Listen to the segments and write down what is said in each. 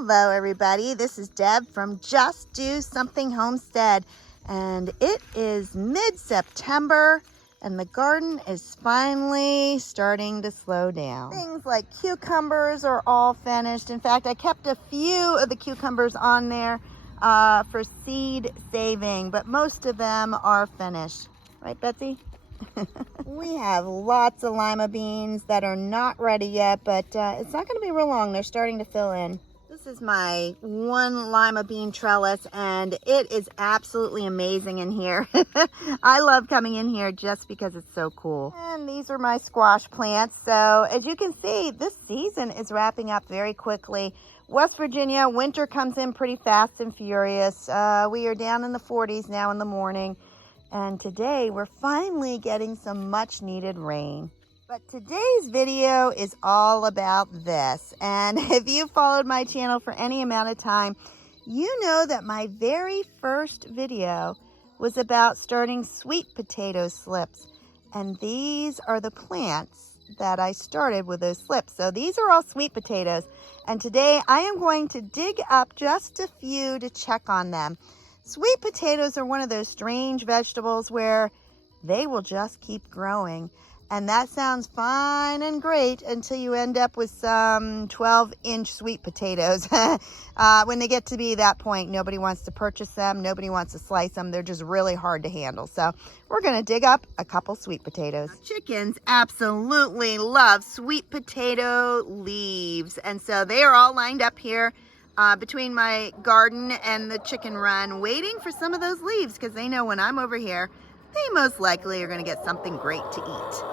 Hello everybody, this is Deb from Just Do Something Homestead, and it is mid-September and the garden is finally starting to slow down. Things like cucumbers are all finished. In fact, I kept a few of the cucumbers on there for seed saving, but most of them are finished. Right, Betsy? We have lots of lima beans that are not ready yet, but it's not going to be real long. They're starting to fill in. This is my one lima bean trellis, and it is absolutely amazing in here. I love coming in here just because it's so cool. And these are my squash plants. So as you can see, this season is wrapping up very quickly. West Virginia, winter comes in pretty fast and furious. We are down in the 40s now in the morning. And today we're finally getting some much needed rain. But today's video is all about this. And if you followed my channel for any amount of time, you know that my very first video was about starting sweet potato slips. And these are the plants that I started with those slips. So these are all sweet potatoes. And today I am going to dig up just a few to check on them. Sweet potatoes are one of those strange vegetables where they will just keep growing. And that sounds fine and great until you end up with some 12-inch sweet potatoes. When they get to be that point, nobody wants to purchase them. Nobody wants to slice them. They're just really hard to handle. So we're going to dig up a couple sweet potatoes. Chickens absolutely love sweet potato leaves. And so they are all lined up here between my garden and the chicken run, waiting for some of those leaves because they know when I'm over here, they most likely are going to get something great to eat.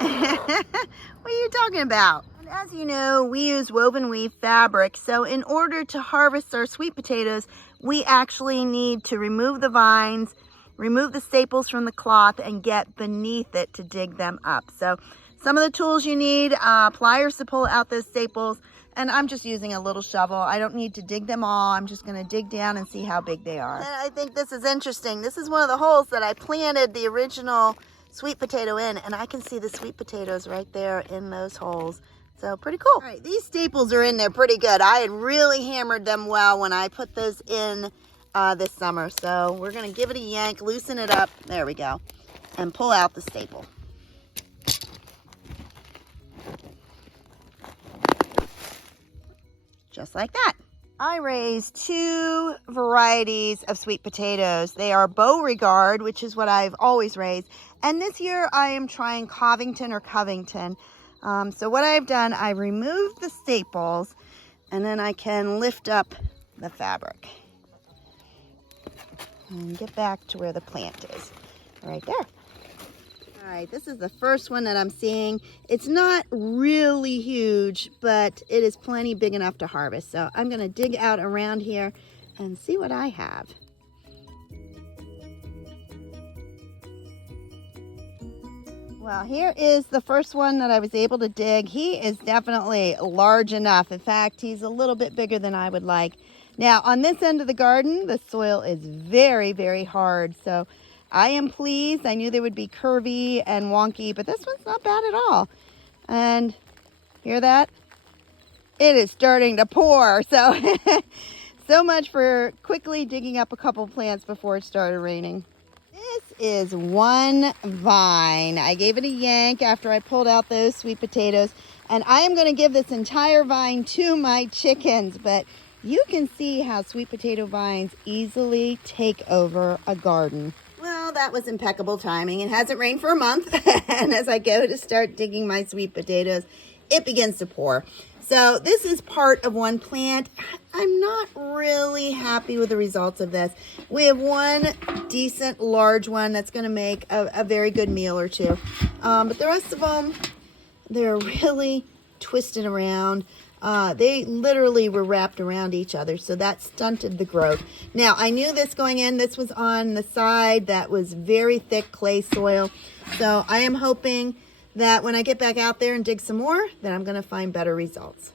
What are you talking about? And as you know, we use woven weave fabric, so in order to harvest our sweet potatoes, we actually need to remove the vines, remove the staples from the cloth, and get beneath it to dig them up. So some of the tools you need, pliers to pull out those staples, and I'm just using a little shovel. I don't need to dig them all. I'm just going to dig down and see how big they are. And I think this is interesting. This is one of the holes that I planted the original sweet potato in, and I can see the sweet potatoes right there in those holes. So pretty cool. All right, these staples are in there pretty good. I had really hammered them well when I put those in this summer. So we're going to give it a yank, loosen it up. There we go. And pull out the staple. Just like that. I raised two varieties of sweet potatoes. They are Beauregard, which is what I've always raised. And this year I am trying Covington or Covington. So what I've done, I removed the staples and then I can lift up the fabric and get back to where the plant is, right there. All right, this is the first one that I'm seeing. It's not really huge, but it is plenty big enough to harvest. So I'm going to dig out around here and see what I have. Well, here is the first one that I was able to dig. He is definitely large enough. In fact, he's a little bit bigger than I would like. Now, on this end of the garden, the soil is very, very hard. So I am pleased. I knew they would be curvy and wonky, but this one's not bad at all. And hear that? It is starting to pour. So, so much for quickly digging up a couple plants before it started raining. This is one vine. I gave it a yank after I pulled out those sweet potatoes, and I am going to give this entire vine to my chickens, but you can see how sweet potato vines easily take over a garden. Well, that was impeccable timing. It hasn't rained for a month, and as I go to start digging my sweet potatoes, it begins to pour. So this is part of one plant. I'm not really happy with the results of this. We have one decent large one that's going to make a very good meal or two. But the rest of them, they're really twisted around. They literally were wrapped around each other, so that stunted the growth. Now, I knew this going in. This was on the side that was very thick clay soil. So I am hoping that when I get back out there and dig some more, that I'm going to find better results.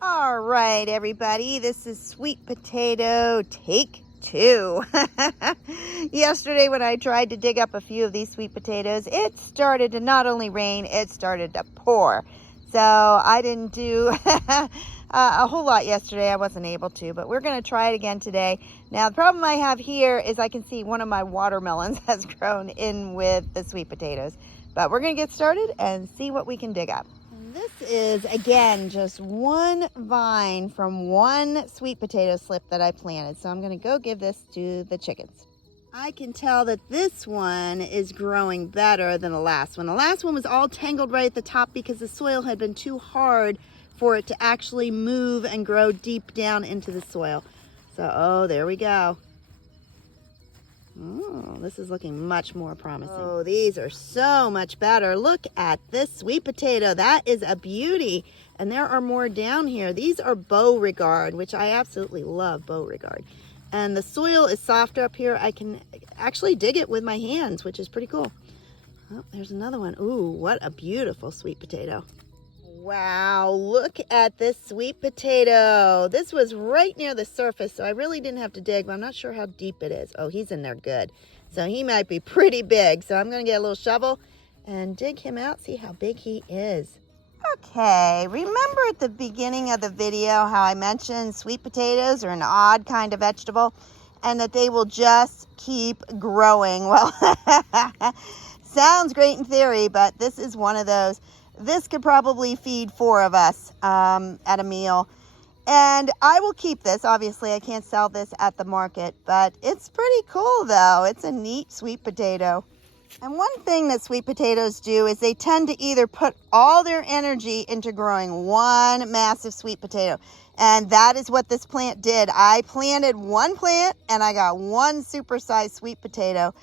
All right, everybody, this is sweet potato take 2. Yesterday when I tried to dig up a few of these sweet potatoes, it started to not only rain, it started to pour. So I didn't do a whole lot yesterday. I wasn't able to, but we're going to try it again today. Now, the problem I have here is I can see one of my watermelons has grown in with the sweet potatoes. But we're going to get started and see what we can dig up. And this is, again, just one vine from one sweet potato slip that I planted. So I'm going to go give this to the chickens. I can tell that this one is growing better than the last one. The last one was all tangled right at the top because the soil had been too hard for it to actually move and grow deep down into the soil. So, oh, there we go. Oh, this is looking much more promising. Oh, these are so much better. Look at this sweet potato. That is a beauty. And there are more down here. These are Beauregard, which I absolutely love Beauregard. And the soil is softer up here. I can actually dig it with my hands, which is pretty cool. Oh, there's another one. Ooh, what a beautiful sweet potato. Wow, look at this sweet potato. This was right near the surface, so I really didn't have to dig, but I'm not sure how deep it is. Oh, he's in there good. So he might be pretty big. So I'm going to get a little shovel and dig him out, see how big he is. Okay, remember at the beginning of the video how I mentioned sweet potatoes are an odd kind of vegetable and that they will just keep growing? Well, sounds great in theory, but this is one of those. This could probably feed 4 of us at a meal. And I will keep this. Obviously, I can't sell this at the market, but it's pretty cool, though. It's a neat sweet potato. And one thing that sweet potatoes do is they tend to either put all their energy into growing one massive sweet potato. And that is what this plant did. I planted one plant, and I got one super-sized sweet potato.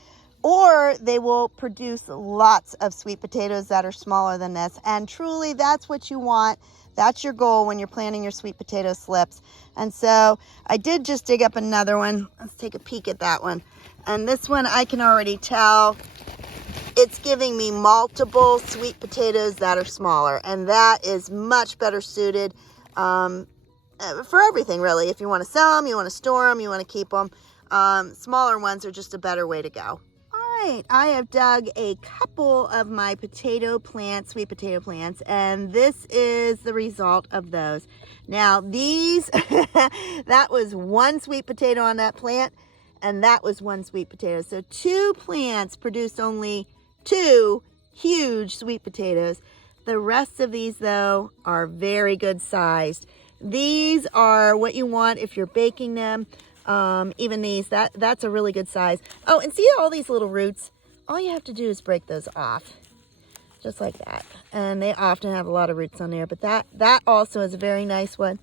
Or they will produce lots of sweet potatoes that are smaller than this. And truly, that's what you want. That's your goal when you're planting your sweet potato slips. And so I did just dig up another one. Let's take a peek at that one. And this one, I can already tell it's giving me multiple sweet potatoes that are smaller. And that is much better suited for everything, really. If you want to sell them, you want to store them, you want to keep them. Smaller ones are just a better way to go. Right, I have dug a couple of my potato plants, sweet potato plants, and this is the result of those. Now these, that was one sweet potato on that plant, and that was one sweet potato. So 2 plants produced only 2 huge sweet potatoes. The rest of these, though, are very good sized. These are what you want if you're baking them. Even these, that's a really good size. Oh, and see all these little roots? All you have to do is break those off, just like that. And they often have a lot of roots on there, but that also is a very nice one.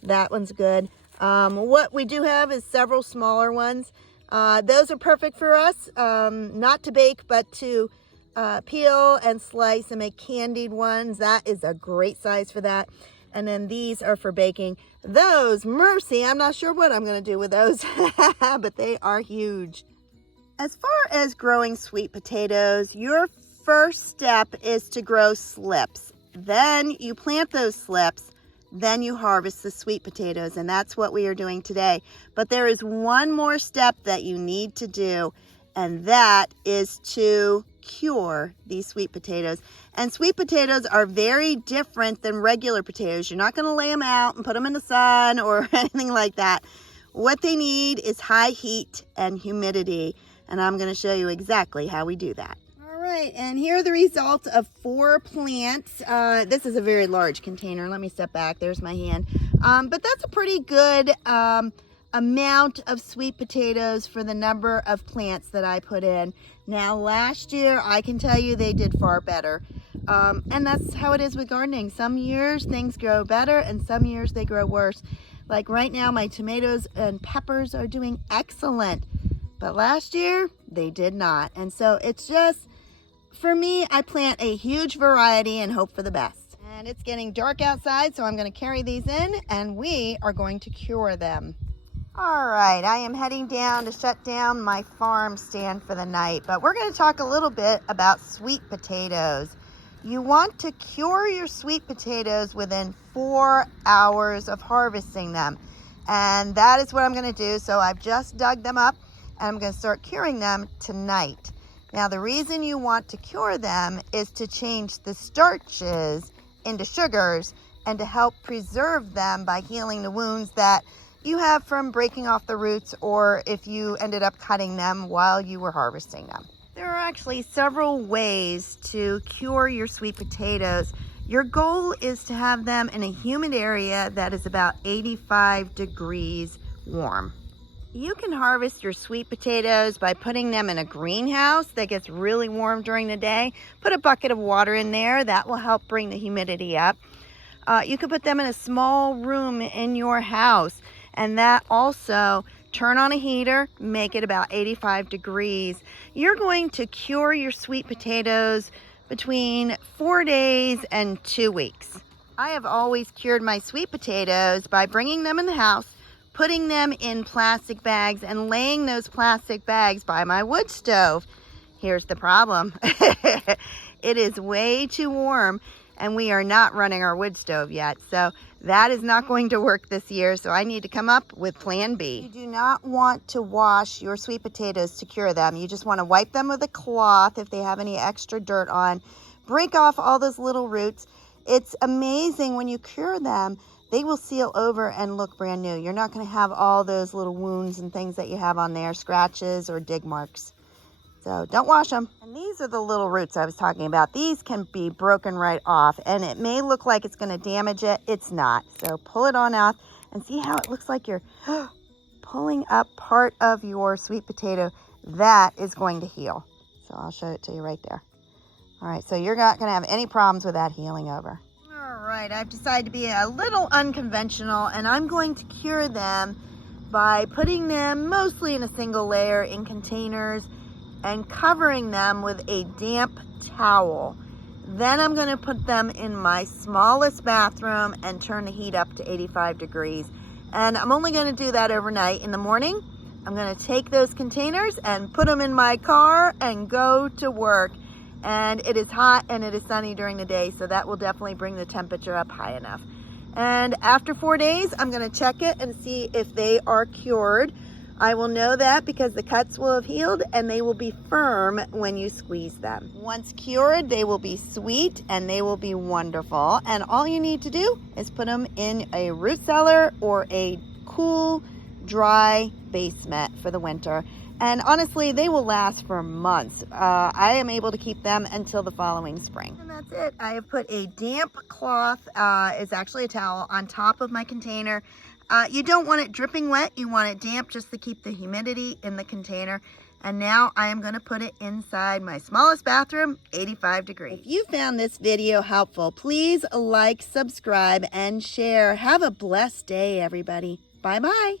That one's good. What we do have is several smaller ones. Those are perfect for us, not to bake, but to peel and slice and make candied ones. That is a great size for that. And then these are for baking. Those, mercy, I'm not sure what I'm going to do with those, but they are huge. As far as growing sweet potatoes, your first step is to grow slips. Then you plant those slips, then you harvest the sweet potatoes, and that's what we are doing today. But there is one more step that you need to do, and that is to cure these sweet potatoes. And sweet potatoes are very different than regular potatoes. You're not going to lay them out and put them in the sun or anything like that. What they need is high heat and humidity, and I'm going to show you exactly how we do that. All right, and here are the results of 4 plants. This is a very large container. Let me step back. There's my hand. But that's a pretty good amount of sweet potatoes for the number of plants that I put in. Now, last year, I can tell you they did far better. And that's how it is with gardening. Some years things grow better and some years they grow worse. Like right now, my tomatoes and peppers are doing excellent. But last year, they did not. And so it's just, for me, I plant a huge variety and hope for the best. And it's getting dark outside, so I'm going to carry these in and we are going to cure them. All right, I am heading down to shut down my farm stand for the night, but we're going to talk a little bit about sweet potatoes. You want to cure your sweet potatoes within 4 hours of harvesting them, and that is what I'm going to do. So I've just dug them up, and I'm going to start curing them tonight. Now, the reason you want to cure them is to change the starches into sugars and to help preserve them by healing the wounds that you have from breaking off the roots, or if you ended up cutting them while you were harvesting them. There are actually several ways to cure your sweet potatoes. Your goal is to have them in a humid area that is about 85 degrees warm. You can harvest your sweet potatoes by putting them in a greenhouse that gets really warm during the day. Put a bucket of water in there. That will help bring the humidity up. You can put them in a small room in your house, and that also, turn on a heater, make it about 85 degrees. You're going to cure your sweet potatoes between 4 days and 2 weeks. I have always cured my sweet potatoes by bringing them in the house, putting them in plastic bags, and laying those plastic bags by my wood stove. Here's the problem. It is way too warm, and we are not running our wood stove yet. So that is not going to work this year. So I need to come up with plan B. You do not want to wash your sweet potatoes to cure them. You just want to wipe them with a cloth if they have any extra dirt on. Break off all those little roots. It's amazing when you cure them, they will seal over and look brand new. You're not going to have all those little wounds and things that you have on there, scratches or dig marks. So don't wash them. And these are the little roots I was talking about. These can be broken right off, and it may look like it's going to damage it. It's not. So pull it on out and see how it looks like you're pulling up part of your sweet potato. That is going to heal. So I'll show it to you right there. All right, so you're not going to have any problems with that healing over. All right, I've decided to be a little unconventional, and I'm going to cure them by putting them mostly in a single layer in containers and covering them with a damp towel. Then I'm going to put them in my smallest bathroom and turn the heat up to 85 degrees. And I'm only going to do that overnight. In the morning, I'm going to take those containers and put them in my car and go to work. And it is hot and it is sunny during the day, so that will definitely bring the temperature up high enough. And after 4 days, I'm going to check it and see if they are cured. I will know that because the cuts will have healed and they will be firm when you squeeze them. Once cured, they will be sweet and they will be wonderful. And all you need to do is put them in a root cellar or a cool, dry basement for the winter. And honestly, they will last for months. I am able to keep them until the following spring. And that's it. I have put a damp cloth, it's actually a towel, on top of my container. You don't want it dripping wet. You want it damp just to keep the humidity in the container. And now I am going to put it inside my smallest bathroom, 85 degrees. If you found this video helpful, please like, subscribe, and share. Have a blessed day, everybody. Bye-bye.